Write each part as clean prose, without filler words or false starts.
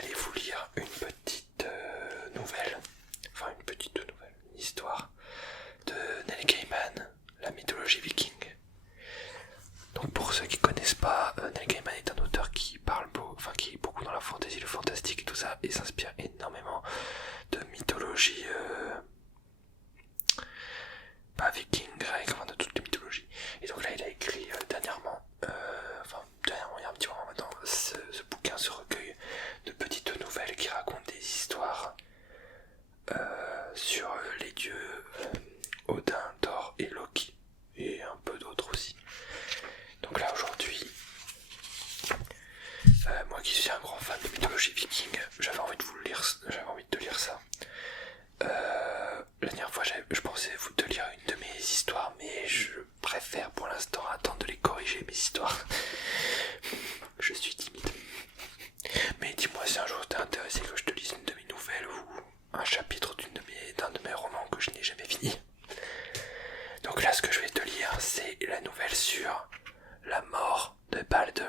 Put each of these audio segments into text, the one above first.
allé vous lire une petite une histoire de Neil Gaiman, la mythologie viking. Donc pour ceux qui connaissent pas, Neil Gaiman est un auteur qui qui est beaucoup dans la fantasy, le fantastique et tout ça, et s'inspire énormément de mythologie, pas viking, grec, enfin de toutes les mythologies. Et donc là il a écrit dernièrement, il y a un petit moment maintenant, ce bouquin, ce recueil de petites nouvelles qui racontent des histoires sur les dieux Odin, Thor et Loki, et un peu d'autres aussi. Donc là aujourd'hui, moi qui suis un grand fan de mythologie viking, j'avais envie de lire ça. La dernière fois je pensais vous de lire une de mes histoires, mais je préfère pour l'instant attendre de les corriger, mes histoires. Je suis timide. Mais dis-moi si un jour t'es intéressé que je te lise une de mes nouvelles ou un chapitre d'un de mes romans que je n'ai jamais fini. Donc là ce que je vais te lire, c'est la nouvelle sur la mort de Baldur,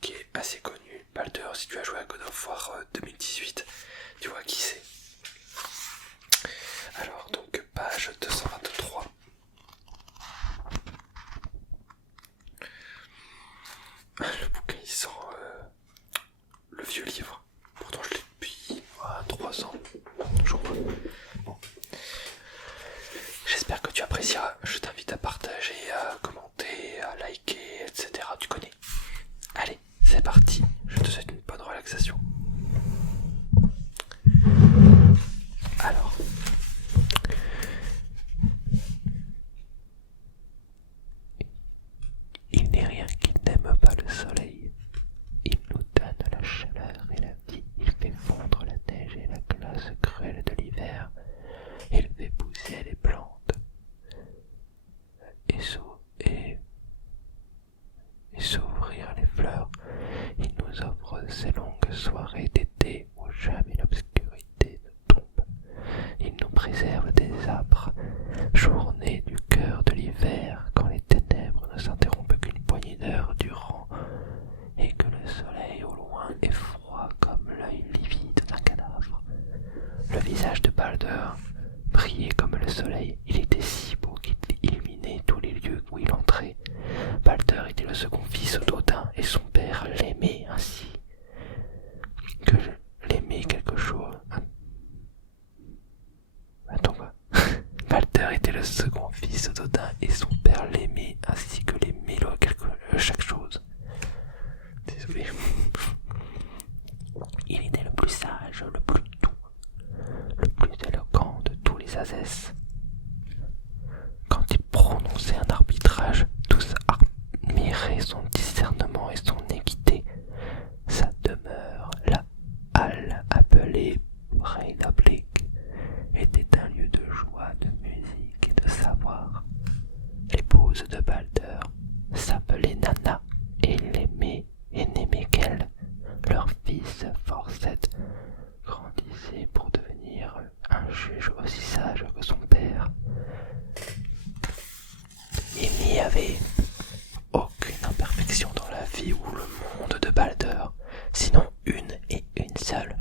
qui est assez connu. Baldur, si tu as joué à God of War 2018, tu vois qui c'est. Alors donc page 223. Le bouquin il sent le vieux livre. Pourtant je l'ai depuis 3 ans. Je crois. Bon. J'espère que tu apprécieras. Je t'invite à partager, à commenter, à liker, etc. Tu connais. Allez, c'est parti. Je te souhaite une bonne relaxation. Alors. Il n'est rien qui n'aime pas le soleil. Il nous donne la chaleur et la vie. Il fait fondre la neige et la glace cruelle de l'hiver. Il fait pousser les plantes. Et s'ouvrir les fleurs. Il nous offre ces longues soirées d'été où jamais l'obscurité ne tombe. Il nous préserve des âpres journées du cœur de l'hiver, quand les ténèbres ne s'interrompent qu'une poignée d'heures durant, et que le soleil au loin est froid comme l'œil livide d'un cadavre. Le visage de Baldur brillait comme le soleil. Il était si beau qu'il illuminait tous les lieux où il entrait. Baldur était le second fils d'Odin, et son père l'aimait ainsi que l'aimait quelque chose. Attends quoi. Baldur était le second fils d'Odin, et son père l'aimait ainsi que l'aimait chaque chose. Désolé. Il était le plus sage, le plus doux, le plus éloquent de tous les Asès. Quand il prononçait un arbitrage, tous admiraient son discernement et son équité. Sa demeure, la halle appelée Breidablik, était un lieu de joie, de musique et de savoir. L'épouse de Baldur s'appelait Nanna, et il l'aimait et n'aimait qu'elle. Leur fils Forset grandissait pour devenir un juge aussi sage que son père. Il n'y avait aucune imperfection dans la vie ou le monde de Baldur, sinon une et une seule.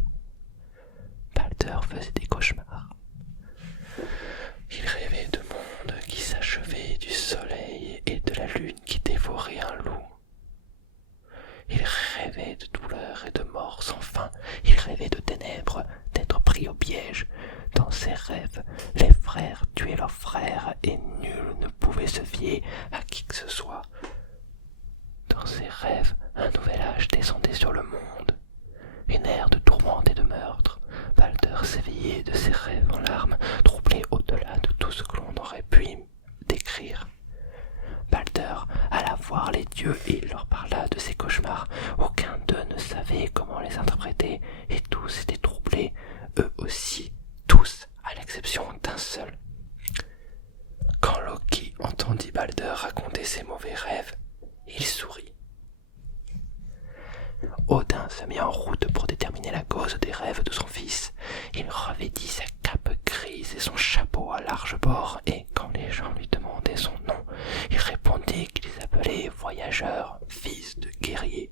Baldur faisait des cauchemars. Il rêvait de mondes qui s'achevaient, du soleil et de la lune qui dévorait un loup. Il rêvait de douleur et de mort sans fin. Il rêvait de ténèbres, d'être pris au piège. Dans ses rêves, les frères tuaient leurs frères et nul ne pouvait se fier à qui que ce soit. Dans ses rêves, un nouvel âge descendait sur le monde. Une ère de tourmente et de meurtre. Baldur s'éveillait de ses rêves en larmes, troublé au-delà de tout ce que l'on aurait pu décrire. Baldur alla voir les dieux et il leur parla de ses cauchemars. Aucun d'eux ne savait comment les interpréter et tous étaient troublés, eux aussi, tous, à l'exception d'un seul. Quand Loki entendit Baldur raconter ses mauvais rêves, il sourit. Odin se mit en route pour déterminer la cause des rêves de son fils. Il revêtit sa cape grise et son chapeau à large bord, et quand les gens lui demandaient son nom, il répondit qu'il s'appelait voyageur, fils de guerrier.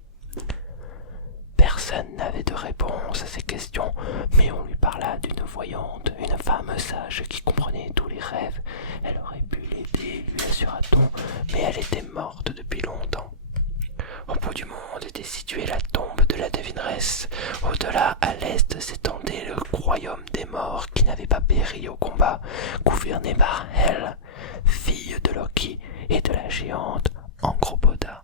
Personne n'avait de réponse à ses questions, mais on lui parla d'une voyante, une femme sage qui comprenait tous les rêves. Elle aurait pu l'aider, lui assura-t-on, mais elle était morte depuis longtemps. Au bout du monde était située la tombe de la devineresse. Au-delà, à l'est, s'étendait le royaume des morts qui n'avait pas péri au combat, gouverné par Hel, fille de Loki et de la géante Angroboda.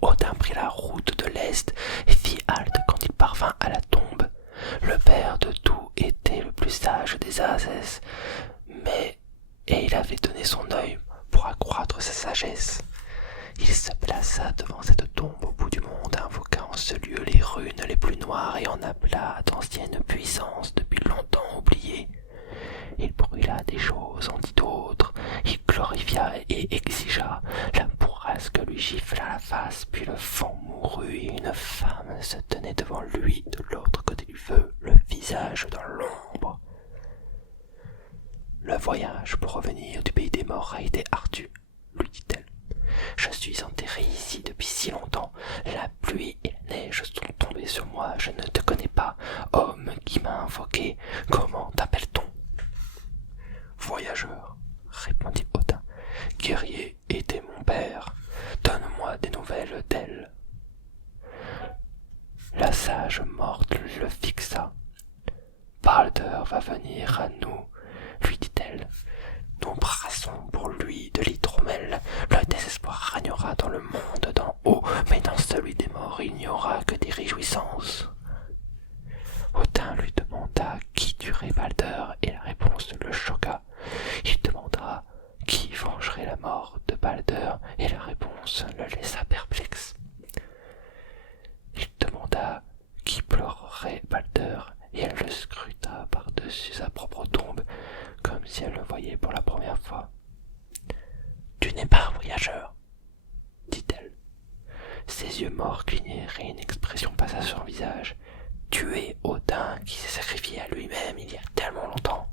Odin prit la route de l'Est et fit halte quand il parvint à la tombe. Le père de tout était le plus sage des Asès, et il avait donné son œil pour accroître sa sagesse. Il se plaça devant cette tombe au bout du monde, invoqua en ce lieu les runes les plus noires et en appela d'anciennes puissances depuis longtemps oubliées. Il brûla des choses, en dit d'autres, il glorifia et exigea, la bourrasque lui gifla la face, puis le vent mourut et une femme se tenait devant lui de l'autre côté du feu, le visage dans l'ombre. Le voyage pour revenir du pays des morts a été ardu, lui dit-elle. Je suis enterrée ici depuis si longtemps, la pluie et la neige sont tombées sur moi, je ne te connais pas, homme qui m'a invoqué, comment t'appelle-t-on ? Voyageur, répondit Odin, guerrier était mon père, donne-moi des nouvelles d'elle. La sage morte le fixa. Balder va venir à nous, lui dit-elle. Nous brassons pour lui de l'hydromel. Le désespoir régnera dans le monde d'en haut, mais dans celui des morts il n'y aura que des réjouissances. Odin lui demanda qui tuerait Balder, et la réponse le choqua. Il demanda qui vengerait la mort de Balder, et la réponse le laissa perplexe. Il demanda qui pleurerait Balder, et elle le scruta par-dessus sa propre tombe, comme si elle le voyait pour la première fois. « Tu n'es pas un voyageur, dit-elle. Ses yeux morts clignèrent et une expression passa sur son visage. Tu es Odin qui s'est sacrifié à lui-même il y a tellement longtemps.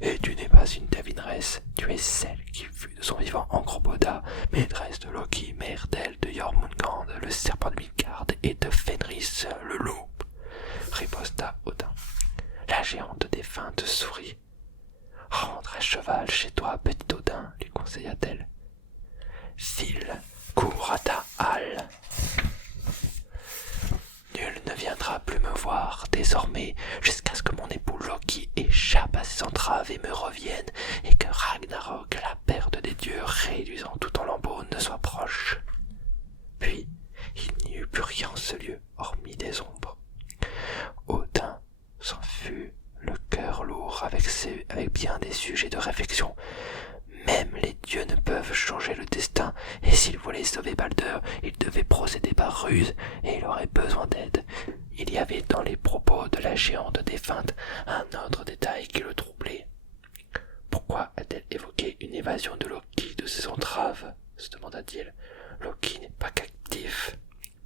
Et tu n'es pas une devineresse, tu es celle qui fut de son vivant Angroboda, maîtresse de Loki, mère d'elle, de Jormungand, le serpent de Midgard, et de Fenris, le loup, riposta Odin. La géante défunte sourit. Rentre à cheval chez toi, petit Odin, lui conseilla-t-elle. File, cours à ta halle. Nul ne viendra plus me voir désormais jusqu'à ce que mon époux Loki échappe à ses entraves et me revienne, et que Ragnarok, la perte des dieux réduisant tout en lambeaux, ne soit proche. Puis il n'y eut plus rien en ce lieu, hormis des ombres. Odin s'en fut le cœur lourd avec bien des sujets de réflexion. Même les dieux ne peuvent changer le destin, et s'il voulait sauver Balder, il devait procéder par ruse, et il aurait besoin d'aide. Il y avait dans les propos de la géante défunte un autre détail qui le troublait. Pourquoi a-t-elle évoqué une évasion de Loki de ses entraves, se demanda-t-il. Loki n'est pas captif.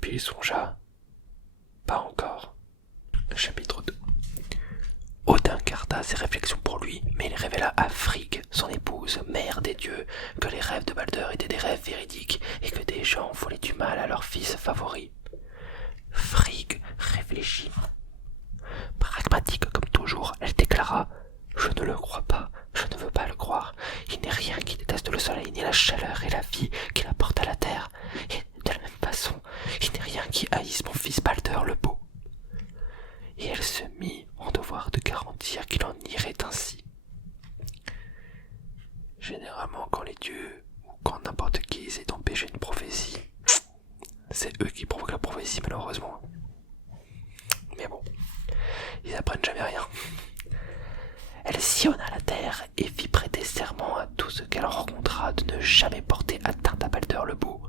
Puis il songea. Pas encore. Chapitre 2. Odin garda ses réflexions pour lui, mais il révéla à Frigg, son épouse, mère des dieux, que les rêves de Balder étaient des rêves véridiques et que des gens voulaient du mal à leur fils favori. Frigg réfléchit. Pragmatique comme toujours, elle déclara « Je ne le crois pas, je ne veux pas le croire. Il n'est rien qui déteste le soleil, ni la chaleur et la vie qu'il apporte à la terre. Et de la même façon, il n'est rien qui haïsse mon fils Balder le beau. » Et elle se mit en devoir de garantir qu'il en irait ainsi. Généralement, quand les dieux, ou quand n'importe qui essaie d'empêcher une prophétie, c'est eux qui provoquent la prophétie malheureusement. Mais bon, ils apprennent jamais rien. Elle sillonna la terre et fit prêter serment à tout ce qu'elle rencontra de ne jamais porter atteinte à Balder le beau.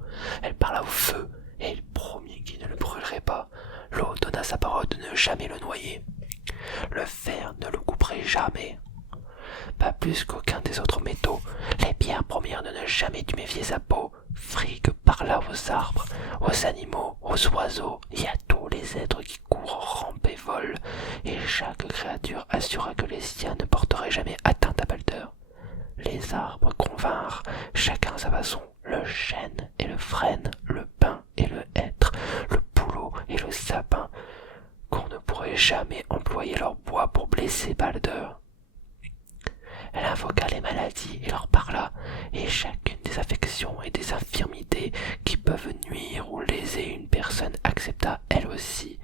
Elle parla au feu, et il promit qu'il ne le brûlerait pas. L'eau donna sa parole de ne jamais le noyer. Le fer ne le couperait jamais. Pas plus qu'aucun des autres métaux. Les pierres promirent de ne jamais tuméfier sa peau. Frigg parla aux arbres, aux animaux, aux oiseaux et à tous les êtres qui courent, rampent et volent. Et chaque créature assura que les siens ne porteraient jamais atteinte à Balder. Les arbres convinrent, chacun à sa façon, le chêne et le frêne, le pin et le hêtre, le bouleau et et le sapin qu'on ne pourrait jamais employer leur bois pour blesser Balder. Elle invoqua les maladies et leur parla, et chacune des affections et des infirmités qui peuvent nuire ou léser une personne accepta elle aussi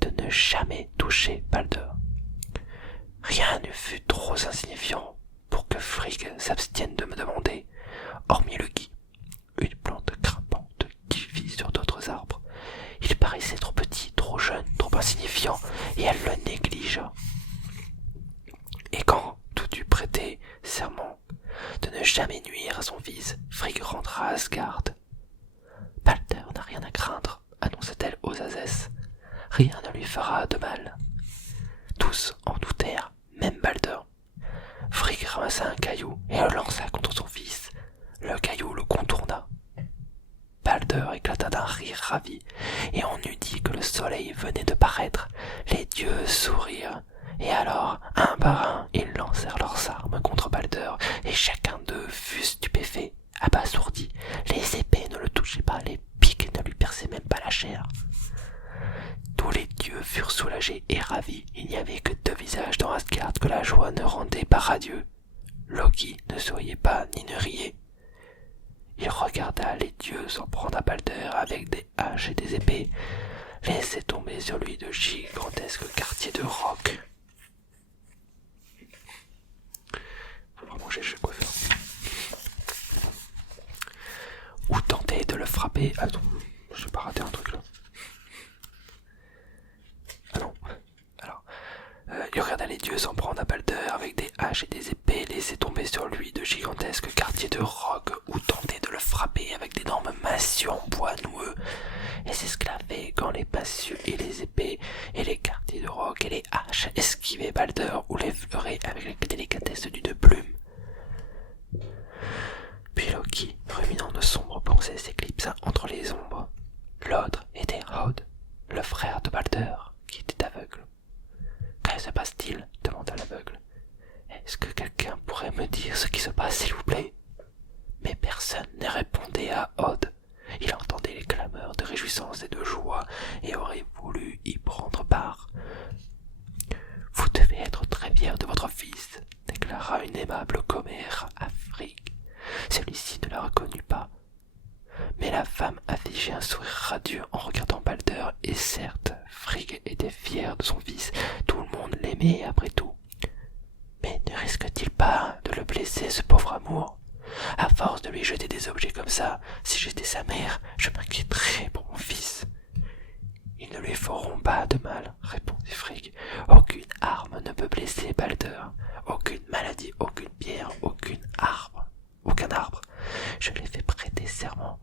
de ne jamais toucher Balder. Rien ne fut trop insignifiant pour que Frigg s'abstienne de me demander, hormis le gui, une plante grimpante qui vit sur d'autres arbres. Il paraissait trop petit, trop jeune, trop insignifiant, et elle le négligea. Et quand tout eut prêté serment de ne jamais nuire à son fils, Frigg rentra à Asgard. Balder n'a rien à craindre, annonça-t-elle aux Asès. Rien ne lui fera de mal. Tous en doutèrent, même Balder. Frigg ramassa un caillou et le lança contre son fils. Le caillou le contourna. Balder éclata d'un rire ravi, et on eût dit que le soleil venait de paraître. Les dieux sourirent, et alors, un par un, ils lancèrent leurs armes contre Balder, et chacun d'eux fut stupéfait, abasourdi. Les épées ne le touchaient pas, les piques ne lui perçaient même pas la chair. Tous les dieux furent soulagés et ravis. Il n'y avait que 2 visages dans Asgard que la joie ne rendait pas radieux. Loki ne souriait pas ni ne riait. Il regarda les dieux s'en prendre à Balder avec des haches et des épées, laisser tomber sur lui de gigantesques quartiers de roc. Faut vraiment chercher quoi faire. Ou tenter de le frapper. Attends, je vais pas rater un truc là. Ah non. Alors, il regarda les dieux s'en prendre à Balder avec des haches et des épées, laisser tomber sur lui de gigantesques quartiers de roc, ou tenter de le frapper avec d'énormes massues en bois noueux, et s'esclaver quand les massues et les épées et les quartiers de roc et les haches esquivaient Balder ou les fleuraient avec la délicatesse d'une plume. Puis Loki, ruminant de sombres pensées, s'éclipsa entre les ombres. L'autre était Hod, le frère de Balder, qui était aveugle. « Que se passe-t-il » demanda l'aveugle. « Est-ce que quelqu'un pourrait me dire ce qui se passe, s'il vous plaît ?» Mais personne ne répondait à Hod. Il entendait les clameurs de réjouissance et de joie et aurait voulu y prendre part. « Vous devez être très fier de votre fils » déclara une aimable commère à Frigg. Celui-ci ne la reconnut pas. Mais la femme affichait un sourire radieux en regardant Balder, et certes, Frigg était fier de son fils, tout le monde l'aimait après tout. Mais ne risque-t-il pas de le blesser, ce pauvre amour ? À force de lui jeter des objets comme ça, si j'étais sa mère, je m'inquiéterais pour mon fils. Ils ne lui feront pas de mal, répondit Frigg. Aucune arme ne peut blesser Balder, aucune maladie, aucune pierre, aucun arbre. Je l'ai fait prêter serment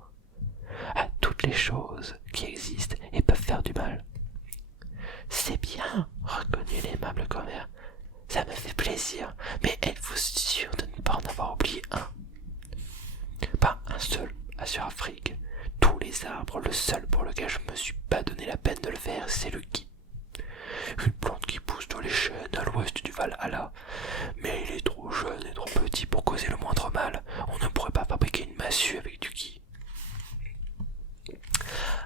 à toutes les choses qui existent et peuvent faire du mal. C'est bien, reconnut l'aimable commère. Ça me fait plaisir, mais êtes-vous sûr de ne pas en avoir oublié un ? Pas un seul, assura Frigg. Tous les arbres, le seul pour lequel je me suis pas donné la peine de le faire, c'est le gui. Une plante qui pousse dans les chênes à l'ouest du Valhalla. Mais il est trop jeune et trop petit pour causer le moindre mal. On ne pourrait pas fabriquer une massue avec du gui.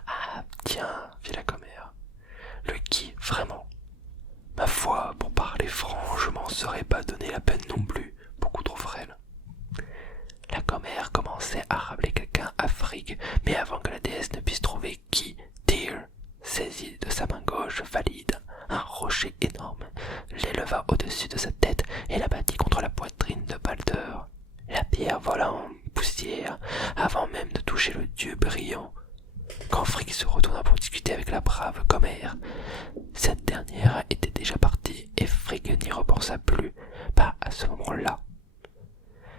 Ah, tiens, fit la commère. Le gui, vraiment. Ma foi, pour parler franc, je m'en serais pas donné la peine non plus, beaucoup trop frêle. La commère commençait à rappeler quelqu'un à Frigg, mais avant que la déesse ne puisse trouver qui, Tyr saisit de sa main gauche valide un rocher énorme, l'éleva au-dessus de sa tête et l'abattit contre la poitrine de Balder. La pierre vola en poussière avant même de toucher le dieu brillant. Quand Frigg se retourna pour discuter avec la brave commère, cette dernière était déjà partie et Frigg n'y repensa plus, pas à ce moment-là.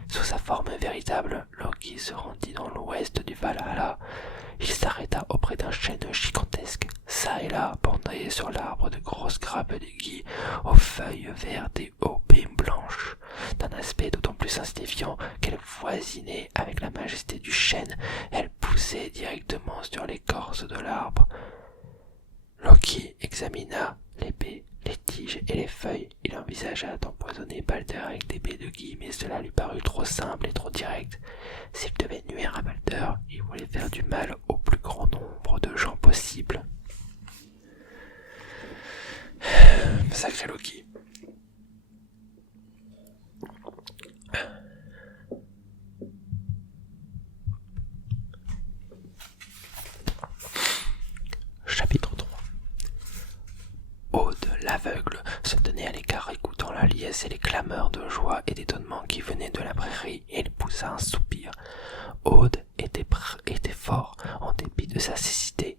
Sous sa forme véritable, Loki se rendit dans l'ouest du Valhalla. Il s'arrêta auprès d'un chêne gigantesque. Ça et là, pendaient sur l'arbre de grosses grappes de gui, aux feuilles vertes et aux baies blanches, d'un aspect d'autant plus insignifiant qu'elle voisinait avec la majesté du chêne. Elle poussait directement sur l'écorce de l'arbre. Loki examina les baies, les tiges et les feuilles. Il envisagea d'empoisonner Balder avec des baies de gui, mais cela lui parut trop simple et trop direct. S'il devait nuire à Balder, il voulait faire du mal au plus grand nombre de gens possible. sacré Loki. Chapitre 3. Aude, l'aveugle, se tenait à l'écart écoutant la liesse et les clameurs de joie et d'étonnement qui venaient de la prairie, et il poussa un soupir. Aude était fort en dépit de sa cécité.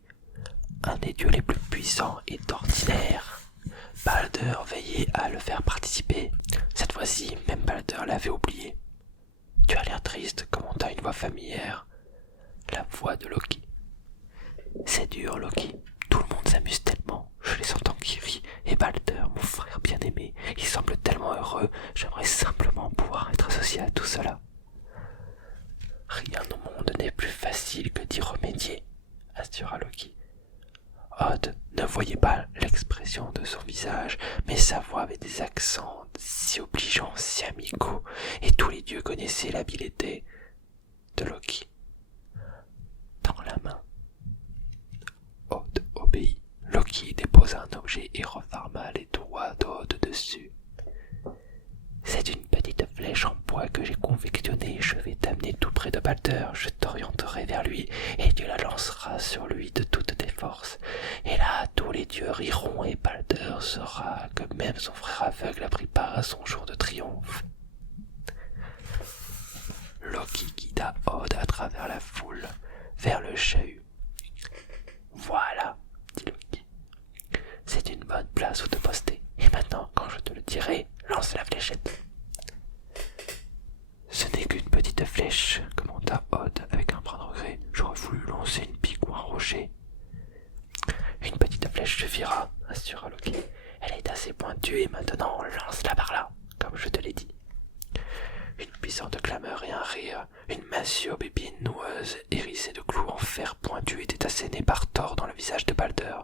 Un des dieux les plus puissants et d'ordinaire. Balder veillait à le faire participer. Cette fois-ci, même Balder l'avait oublié. « Tu as l'air triste », commenta une voix familière. La voix de Loki. « C'est dur, Loki. Tout le monde s'amuse tellement. Je les entends qui rient. Et Balder, mon frère bien-aimé, il semble tellement heureux. J'aimerais simplement pouvoir être associé à tout cela. » Rien au monde n'est plus facile que d'y remédier, assura Loki. Odd ne voyait pas l'expression de son visage, mais sa voix avait des accents si obligeants, si amicaux, et tous les dieux connaissaient l'habileté de Loki. Dans la main, Odd obéit. Loki déposa un objet et referma les doigts d'Odd dessus. C'est une petite flèche en bois que j'ai confectionnée. Je vais t'amener tout près de Balder. Je t'orienterai vers lui et tu la lanceras sur lui de toutes tes forces. Et là, tous les dieux riront et Balder saura que même son frère aveugle a pris part à son jour de triomphe. Loki guida Odd à travers la foule vers le chahut. Voilà, dit Loki. C'est une bonne place où te poster. Et maintenant, quand je te le dirai, lance la fléchette. Ce n'est qu'une petite flèche, commenta Odd avec un brin de regret. J'aurais voulu lancer une pique ou un rocher. Une petite flèche suffira, assura Loki. Elle est assez pointue et maintenant lance-la par là, comme je te l'ai dit. Une puissante clameur et un rire, une massue aubépine noueuse, hérissée de clous en fer pointu, était assénée par Thor dans le visage de Balder.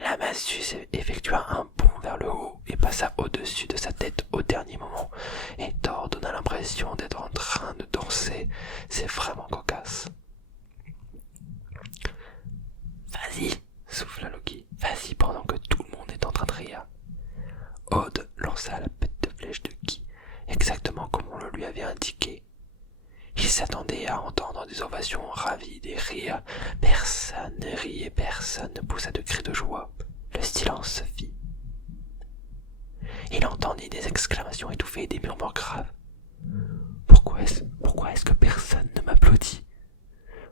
La massue effectua un bond vers le haut et passa au-dessus de sa tête au dernier moment, et Thor donna l'impression d'être en train de danser. C'est vraiment cocasse. Vas-y, souffla Loki. Vas-y pendant que tout le monde est en train de rire. Odd lança la petite flèche de Ki, exactement comme on le lui avait indiqué. Il s'attendait à entendre des ovations ravies, des rires. Personne ne riait, personne ne poussa de cris de joie. Le silence se fit. Il entendit des exclamations étouffées et des murmures graves. « Pourquoi est-ce que personne ne m'applaudit ?»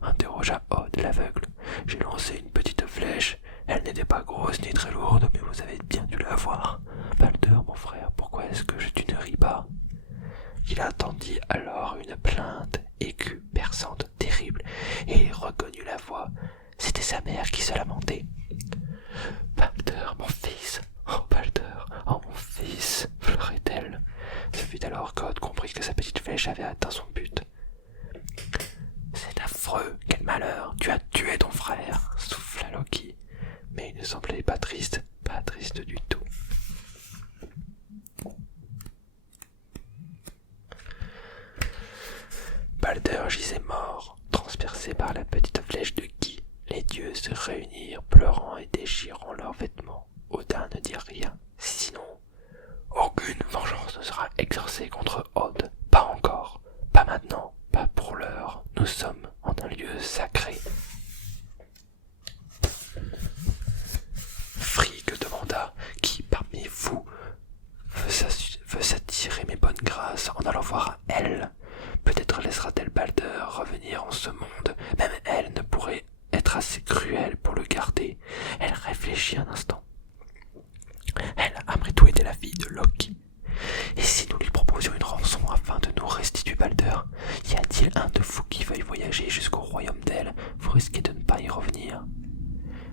interrogea Odd l'aveugle. « J'ai lancé une petite flèche. Elle n'était pas grosse ni très lourde, mais vous avez bien dû la voir. Balder, mon frère, pourquoi est-ce que tu ne ris pas ?» Il entendit alors une plainte aiguë, perçante, terrible, et il reconnut la voix. C'était sa mère qui se lamentait. « Balder, mon fils, oh Balder, oh mon fils !» pleurait-elle. Ce fut alors qu'Odd comprit que sa petite flèche avait atteint son but. « C'est affreux, quel malheur, tu as tué ton frère !» souffla Loki. Mais il ne semblait pas triste du tout. Balder gisait mort, transpercé par la petite flèche de Ki. Les dieux se réunirent, pleurant et déchirant leurs vêtements. Odin ne dit rien, sinon aucune vengeance ne sera exercée contre Odd. Pas encore, pas maintenant, pas pour l'heure. Nous sommes en un lieu sacré. Frigg demanda qui parmi vous veut s'attirer mes bonnes grâces en allant voir elle. Peut-être laissera-t-elle Balder revenir en ce monde. Même elle ne pourrait être assez cruelle pour le garder. Elle réfléchit un instant. Elle, après tout, était la fille de Loki. Et si nous lui proposions une rançon afin de nous restituer Balder, y a-t-il un de vous qui veuille voyager jusqu'au royaume d'El? Vous risquez de ne pas y revenir.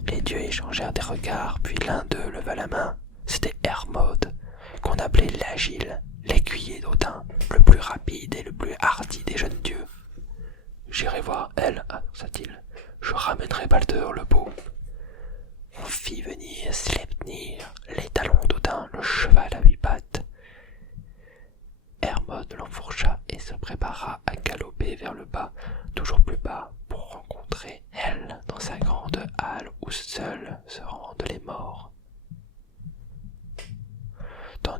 Les dieux échangèrent des regards, puis l'un d'eux leva la main. C'était Hermod, qu'on appelait l'Agile, l'écuyer d'Odin, le plus rapide et le plus hardi des jeunes dieux. « J'irai voir elle, annonça-t-il. Je ramènerai Balder le beau. » On fit venir Sleipnir, les talons d'Odin, le cheval à 8 pattes. Hermod l'enfourcha et se prépara à galoper vers le bas, toujours plus bas, pour rencontrer elle dans sa grande halle où seuls se rendent les morts.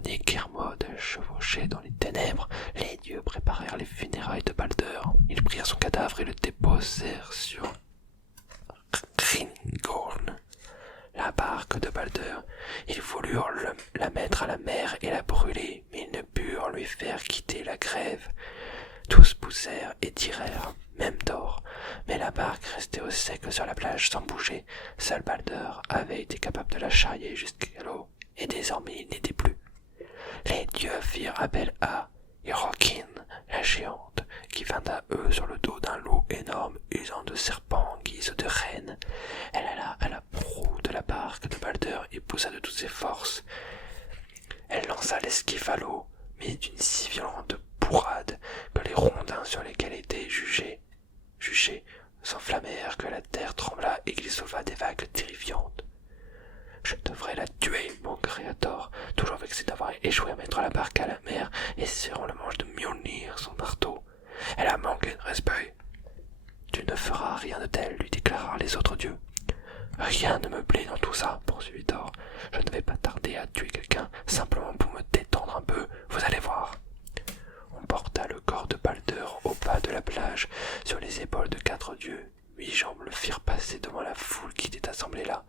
donné qu'Hermod chevauchait dans les ténèbres, les dieux préparèrent les funérailles de Balder. Ils prirent son cadavre et le déposèrent sur Ringorn, la barque de Balder. Ils voulurent la mettre à la mer et la brûler, mais ils ne purent lui faire quitter la grève. Tous poussèrent et tirèrent, même Thor, mais la barque restait au sec sur la plage sans bouger. Seul Balder avait été capable de la charrier jusqu'à l'eau, et désormais il n'était plus. Les dieux firent appel à Hirokin, la géante, qui vint à eux sur le dos d'un loup énorme usant de serpents en guise de reine. Elle alla à la proue de la barque de Balder et poussa de toutes ses forces. Elle lança l'esquif à l'eau, mais d'une si violente bourrade que les rondins sur lesquels étaient jugés s'enflammèrent, que la terre trembla et qu'il sauva des vagues terrifiantes. « Je devrais la tuer, mon créateur, toujours vexé d'avoir échoué à mettre la barque à la mer et serrant le manche de Mjolnir, son marteau. Elle a manqué de respect. »« Tu ne feras rien de tel, lui déclarèrent les autres dieux. »« Rien ne me plaît dans tout ça, poursuivit Thor. Je ne vais pas tarder à tuer quelqu'un, simplement pour me détendre un peu, vous allez voir. » On porta le corps de Balder au bas de la plage, sur les épaules de 4 dieux. 8 jambes le firent passer devant la foule qui était assemblée là.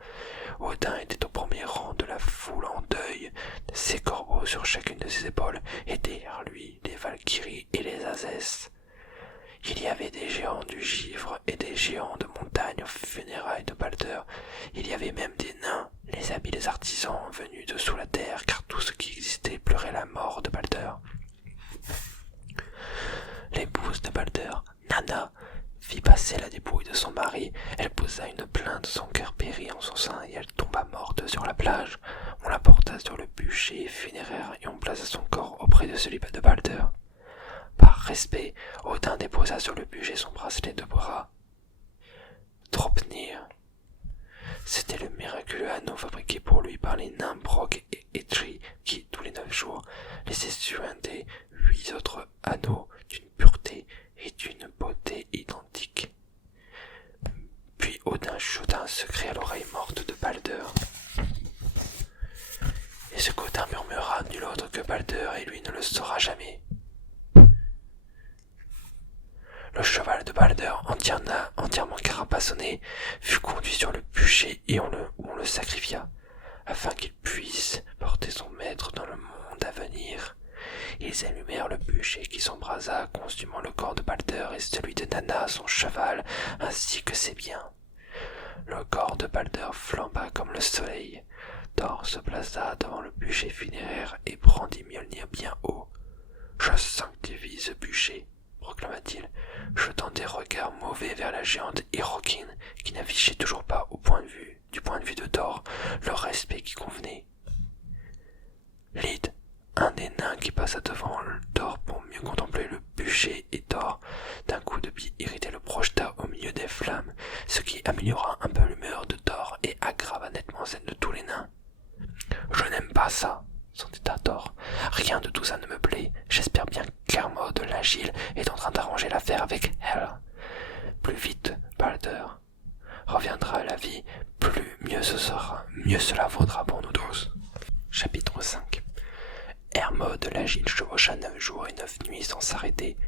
Odin était au premier rang de la foule en deuil, ses corbeaux sur chacune de ses épaules, et derrière lui les Valkyries et les Azès. Il y avait des géants du givre et des géants de montagne aux funérailles de Balder. Il y avait même des nains, les habiles artisans venus de sous la terre, car tout ce qui existait pleurait la mort de Balder. L'épouse de Balder, Nanna, fit passer la dépouille de son mari. Elle posa une plainte, son cœur périt en son sein et elle tomba morte sur la plage. On la porta sur le bûcher funéraire et on plaça son corps auprès de celui de Balder. Par respect, Odin déposa sur le bûcher son bracelet de bras. Draupnir. C'était le miraculeux anneau fabriqué pour lui par les nains Brok et Eitri qui, tous les 9 jours, laissaient suinter 8 autres anneaux d'une pureté et d'une beauté identiques. Puis Odin chuta un secret à l'oreille morte de Balder. Et ce qu'Odin murmura, nul autre que Balder, et lui ne le saura jamais. Le cheval de Balder, entièrement carapassonné, fut conduit sur le bûcher et on le sacrifia, afin qu'il puisse porter son maître dans le monde à venir. Ils allumèrent le bûcher qui s'embrasa, consumant le corps de Balder et celui de Nanna, son cheval, ainsi que ses biens. Le corps de Balder flamba comme le soleil. Thor se plaça devant le bûcher funéraire et brandit Mjolnir bien haut. « Je sanctifie ce bûcher !» proclama-t-il, jetant des regards mauvais vers la géante Hirokin, qui n'affichait toujours pas du point de vue de Thor, le respect qui convenait. Lyd, un des nains qui passa devant Thor pour mieux contempler le bûcher, et Thor, d'un coup de pied irrité, le projeta au milieu des flammes, ce qui améliora un peu l'humeur de Thor et aggrava nettement celle de tous les nains. « Je n'aime pas ça !» s'entêta Thor. « Rien de tout ça ne me plaît. J'espère bien qu'Hermod, l'agile, est en train d'arranger l'affaire avec Hel. Plus vite, Balder reviendra à la vie, plus mieux ce sera, mieux cela vaudra pour nous tous. » Chapitre 5. Hermod, l'agile, chevaucha 9 jours et 9 nuits sans s'arrêter.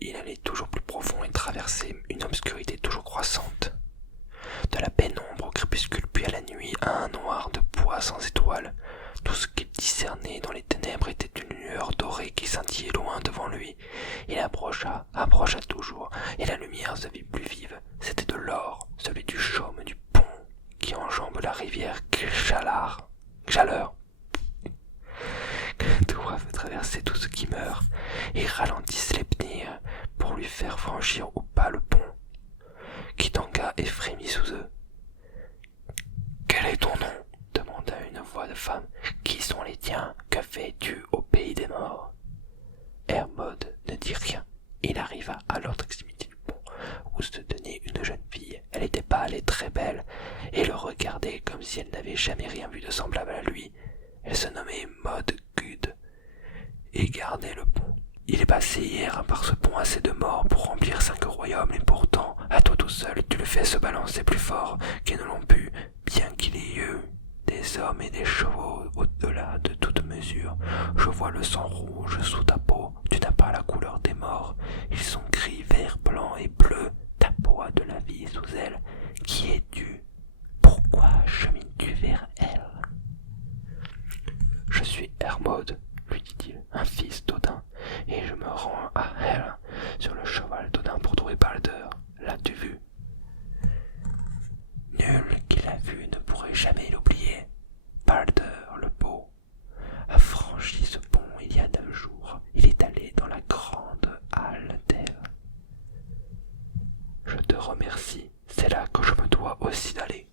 Il allait toujours plus profond et traversait une obscurité toujours croissante. De la pénombre au crépuscule, puis à la nuit, à un noir de bois sans étoiles. Tout ce qu'il discernait dans les ténèbres était une lueur dorée qui scintillait loin devant lui. Il approcha toujours, et la lumière se vit plus vive. C'était de l'or, celui du chaume du pont qui enjambe la rivière Gjaleur. Doivent traverser tout ce qui meurt, et ralentissent les Pnir pour lui faire franchir au pas le pont. Kitanga et frémit sous eux. « Quel est ton nom ?» demanda une voix de femme. « Qui sont les tiens? Que fais-tu au pays des morts ?» Hermod ne dit rien. Il arriva à l'autre extrémité du pont, où se tenait une jeune fille. Elle était pâle et très belle, et le regardait comme si elle n'avait jamais rien vu de semblable à lui. Elle se nommait Maud Gud, et gardait le pont. Il est passé hier par ce pont assez de morts pour remplir 5 royaumes, et pourtant, à toi tout seul, tu le fais se balancer plus fort qu'ils ne l'ont pu, bien qu'il y ait eu des hommes et des chevaux au-delà de toute mesure. mesure. Je vois le sang rouge sous ta peau, tu n'as pas la couleur des morts. Ils sont gris, vert, blanc et bleu. Ta peau a de la vie sous elle. Qui es-tu? Pourquoi chemines-tu vers elle? Je suis Hermod, lui dit-il, un fils d'Odin, et je me rends à Hel, sur le cheval d'Odin pour trouver Balder. L'as-tu vu? Nul qui l'a vu ne pourrait jamais l'oublier. Balder, le beau, a franchi ce pont il y a 9 jours. Il est allé dans la grande halle d'Hel. Je te remercie, c'est là que je me dois aussi d'aller.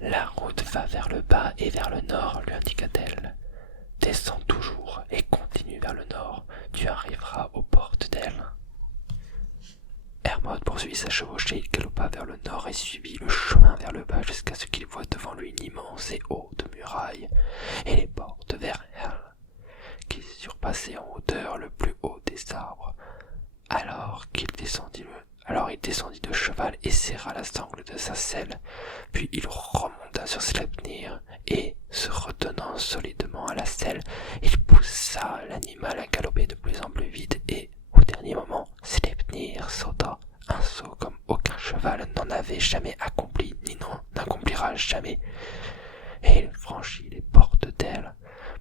La route va vers le bas et vers le nord, lui indiqua-t-elle. Descends toujours et continue vers le nord, tu arriveras aux portes d'Hel. Hermod poursuivit sa chevauchée, il galopa vers le nord et suivit le chemin vers le bas jusqu'à ce qu'il voie devant lui une immense et haute muraille et les portes vers Hel, qui surpassaient en hauteur le plus haut des arbres. Alors il descendit de cheval et serra la sangle de sa selle, puis il remonta sur Sleipnir et, se retenant solidement à la selle, il poussa l'animal à galoper de plus en plus vite et, au dernier moment, Sleipnir sauta un saut comme aucun cheval n'en avait jamais accompli ni n'accomplira jamais, et il franchit les portes d'Hel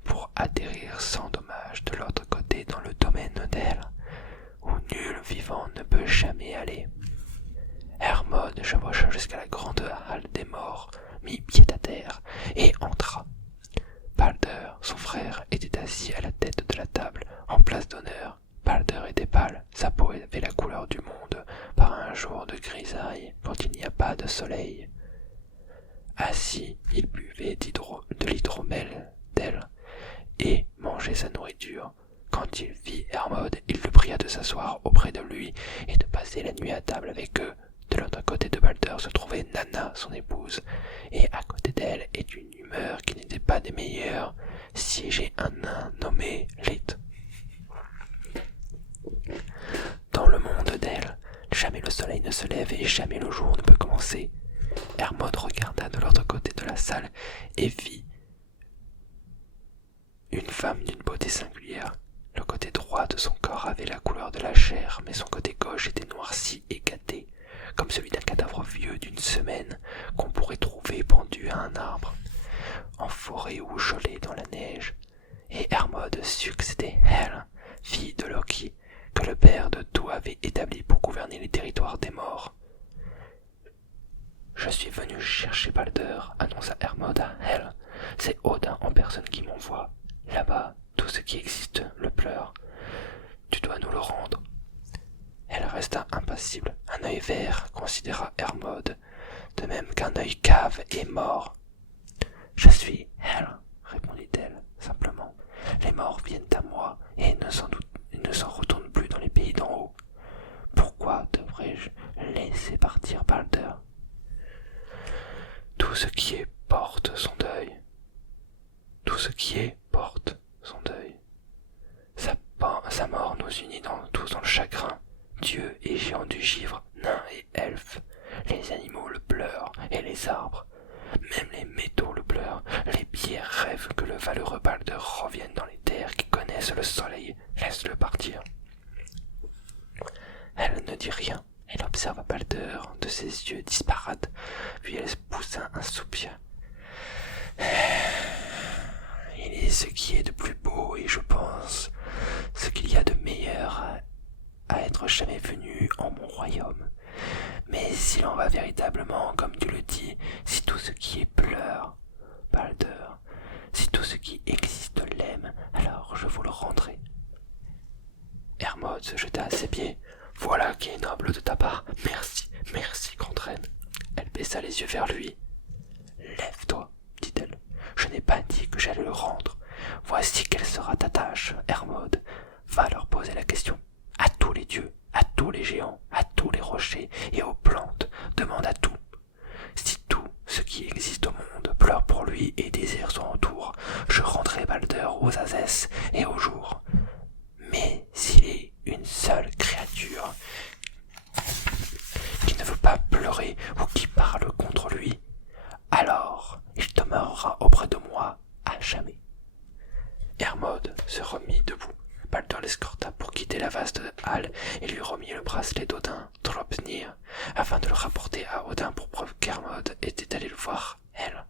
pour atterrir sans dommage de l'autre côté dans le domaine d'Hel, où nul vivant ne peut jamais aller. Hermod chevaucha jusqu'à la grande halle des morts, mit pied à terre et entra. Balder, son frère, était assis à la tête de la table, en place d'honneur. Balder était pâle, sa peau avait la couleur du monde par un jour de grisaille quand il n'y a pas de soleil. Assis, il buvait de l'hydromel d'Hel et mangeait sa nourriture. Quand il vit Hermod, il le pria de s'asseoir auprès de lui et de passer la nuit à table avec eux. De l'autre côté de Balder se trouvait Nanna, son épouse, et à côté d'elle, et d'une humeur qui n'était pas des meilleures, siégeait un nain nommé Lit. Dans le monde d'Hel, jamais le soleil ne se lève et jamais le jour ne peut commencer. Hermod regarda de l'autre côté de la salle et vit une femme d'une beauté singulière. Le côté droit de son corps avait la couleur de la chair, mais son côté gauche était noirci et gâté, comme celui d'un cadavre vieux d'une semaine qu'on pourrait trouver pendu à un arbre, en forêt ou gelé dans la neige. Et Hermod sut que c'était Hel, fille de Loki, que le père de Thor avait établi pour gouverner les territoires des morts. « Je suis venu chercher Balder, annonça Hermod à Hel. C'est Odin en personne qui m'envoie. Là-bas, tout ce qui existe le pleure. Tu dois nous le rendre. » Elle resta impassible. Un œil vert considéra Hermod, de même qu'un œil cave et mort. « Je suis Hel, répondit-elle simplement. Les morts viennent à moi et ne s'en retournent plus dans les pays d'en haut. Pourquoi devrais-je laisser partir Balder? Tout ce qui est porte son deuil. Tout ce qui est porte son deuil. Sa mort nous unit tous dans le chagrin. Dieux et géants du givre, nains et elfes, les animaux le pleurent et les arbres. Même les métaux le pleurent, les pierres rêvent que le valeureux Balder revienne dans les terres qui connaissent le soleil. Laisse-le partir. Elle ne dit rien. Elle observa Balder de ses yeux disparates, puis elle poussa un soupir. Il est ce qui est de plus beau et je pense ce qu'il y a de meilleur à être jamais venu en mon royaume. Mais s'il en va véritablement comme tu le dis, si tout ce qui est pleure, Balder, si tout ce qui existe l'aime, alors je vous le rendrai. Hermod se jeta à ses pieds. Voilà qui est noble de ta part. Merci, merci, grande reine. Elle baissa les yeux vers lui. Lève-toi, dit-elle. Je n'ai pas dit que j'allais le rendre. Voici quelle sera ta tâche, Hermod. Va leur poser la question. À tous les dieux, à tous les géants, à tous les rochers et aux plantes, demande à tout. Si tout ce qui existe au monde pleure pour lui et désire son retour, je rendrai Balder aux Azès et au jour. Mais s'il est une seule créature qui ne veut pas pleurer bracelet d'Odin, Dropnir, afin de le rapporter à Odin pour preuve qu'Hermod était allé le voir, elle.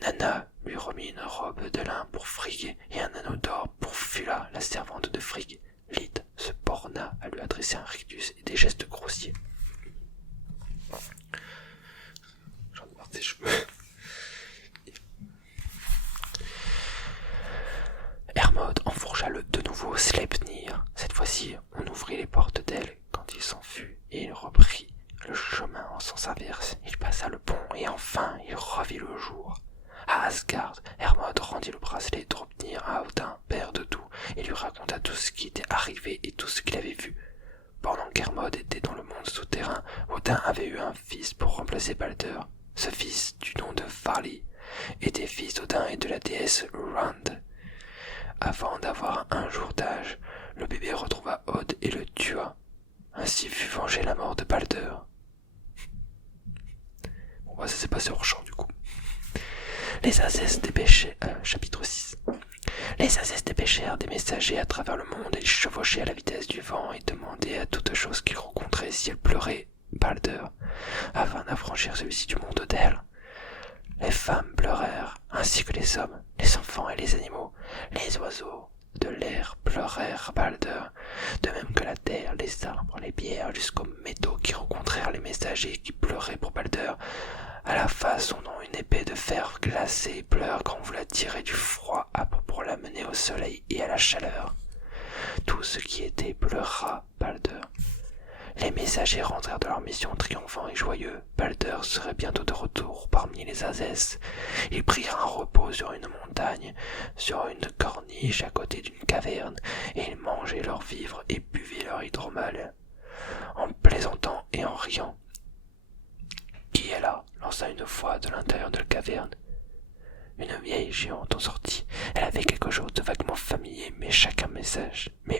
Nanna lui remit une robe de lin pour Frigg et un anneau d'or pour Fula, la servante de Frigg. Lyd se borna à lui adresser un rictus et des gestes grossiers. J'en ai marre des cheveux. Hermod enfourcha de nouveau Sleipnir. Cette fois-ci, on ouvrit les portes d'elle quand il s'en fut, et il reprit le chemin en sens inverse. Il passa le pont, et enfin il revit le jour. À Asgard, Hermod rendit le bracelet Dropnir à Odin, père de tout, et lui raconta tout ce qui était arrivé et tout ce qu'il avait vu. Pendant qu'Hermod était dans le monde souterrain, Odin avait eu un fils pour remplacer Balder. Ce fils, du nom de Farli, était fils d'Odin et de la déesse Rand. Avant d'avoir un jour d'âge, le bébé retrouva Od et le tua. Ainsi fut vengée la mort de Balder. Bon, bah, ça s'est passé hors champ du coup. Les Azès dépêchaient, chapitre 6. Les Azès dépêchèrent des messagers à travers le monde et ils chevauchaient à la vitesse du vent et demandaient à toute chose qu'ils rencontraient si elle pleurait Balder, afin d'affranchir celui-ci du monde d'elle. Les femmes pleurèrent, ainsi que les hommes, les enfants et les animaux. Les oiseaux de l'air pleurèrent Balder, de même que la terre, les arbres, les pierres, jusqu'aux métaux qui rencontrèrent les messagers qui pleuraient pour Balder. À la face, on a une épée de fer glacée pleure quand vous la tirez du froid âpre pour l'amener au soleil et à la chaleur. Tout ce qui était pleura Balder. Les messagers rentrèrent de leur mission triomphants et joyeux. Balder serait bientôt de retour parmi les Azès. Ils prirent un repos sur une montagne, sur une corniche à côté d'une caverne, et ils mangeaient leurs vivres et buvaient leur hydromel, en plaisantant et en riant. « Qui est là ?» lança une voix de l'intérieur de la caverne. Une vieille géante en sortit. Elle avait quelque chose de vaguement familier, mais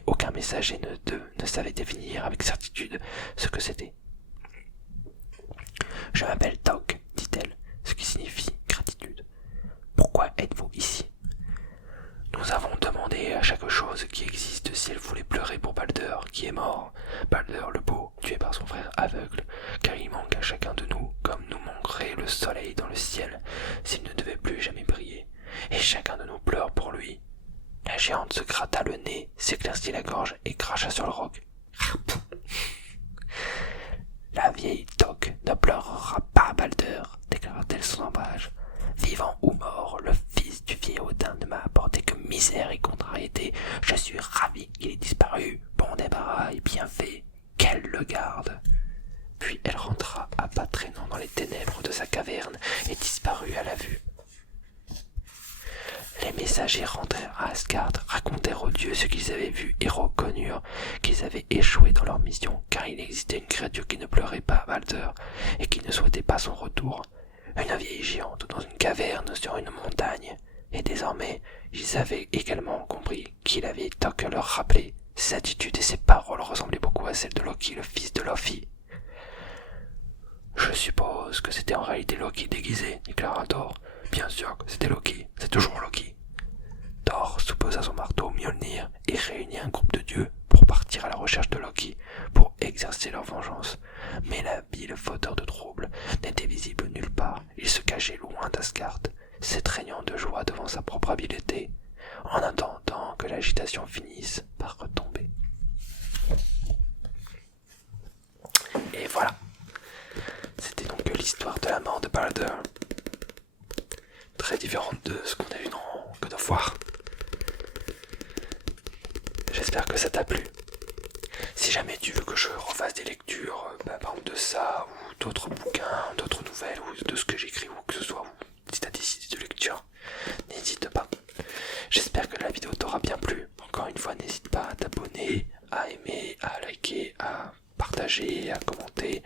aucun messager ne savait définir avec certitude ce que c'était. « Je m'appelle Tog, dit-elle, ce qui signifie gratitude. Pourquoi êtes-vous ici ? Nous avons demandé à chaque chose qui existe si elle voulait pleurer pour Balder, qui est mort. Balder le beau, tué par son frère aveugle, car il manque à chacun de nous, comme nous manquerait le soleil dans le ciel, s'il ne devait plus jamais briller. Et chacun de nous pleure pour lui. La géante se gratta le nez, s'éclaircit la gorge et cracha sur le roc. La vieille Tog ne pleurera pas Balder, déclara-t-elle sans embâche. Vivant ou mort, le fils du vieil Odin ne m'a apporté que misère et contrariété. Je suis ravi qu'il ait disparu. Bon débarras et bien fait. Qu'elle le garde. Puis elle rentra à pas traînant dans les ténèbres de sa caverne et disparut à la vue. Les messagers rentrèrent à Asgard, racontèrent aux dieux ce qu'ils avaient vu et reconnurent qu'ils avaient échoué dans leur mission, car il existait une créature qui ne pleurait pas Balder et qui ne souhaitait pas son retour. Une vieille géante dans une caverne sur une montagne, et désormais ils avaient également compris qu'il avait tant que leur rappeler. Ses attitudes et ses paroles ressemblaient beaucoup à celles de Loki, le fils de Loki. « Je suppose que c'était en réalité Loki déguisé, » déclara Thor. « Bien sûr que c'était Loki, c'est toujours Loki. » Thor souposa son marteau Mjolnir et réunit un groupe de dieux pour partir à la recherche de Loki, pour exercer leur vengeance. Mais l'habile fauteur de troubles n'était visible nulle part. Il se cachait loin d'Asgard, s'étreignant de joie devant sa propre habileté, en attendant que l'agitation finisse par retomber. Et voilà. C'était donc l'histoire de la mort de Balder. Très différente de ce qu'on a vu dans God of War. J'espère que ça t'a plu. Si jamais tu veux que je refasse des lectures, par exemple de ça, ou d'autres bouquins, d'autres nouvelles, ou de ce que j'écris, ou que ce soit, ou si t'as des idées de lecture, n'hésite pas. J'espère que la vidéo t'aura bien plu. Encore une fois, n'hésite pas à t'abonner, à aimer, à liker, à partager, à commenter.